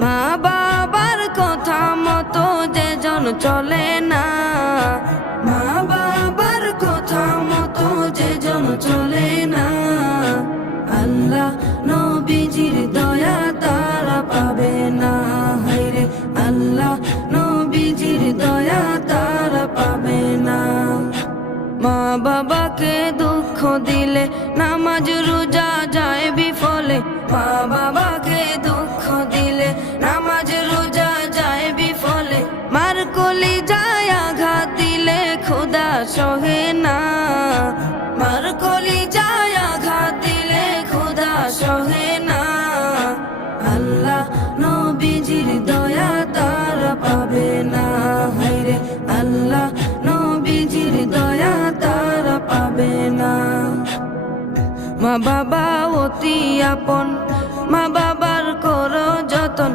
মা বাবার কথা মতো যে জন চলে না, মা বাবার কথা মতো যে জন চলে না, আল্লাহ নবীজির দয়া তারা পাবে না। হায়রে আল্লাহ নবীজির দয়া তারা পাবে না। মা বাবাকে দুঃখ দিলে নামাজ রোজা যায় বিফলে, মা বাবাকে দুঃখ দিলে নামাজ রোজা যায় বিফলে, মার কলি যায় আঘাত দিলে খোদা সহে না, মার কলি যায় আঘাত দিলে খোদা সহে না, আল্লাহ নবীজির দয়া তারা পাবে না। হায়রে আল্লাহ নবীজির দয়া তারা পাবে না। মা বাবা অতি আপন, মা বাবার করো যতন।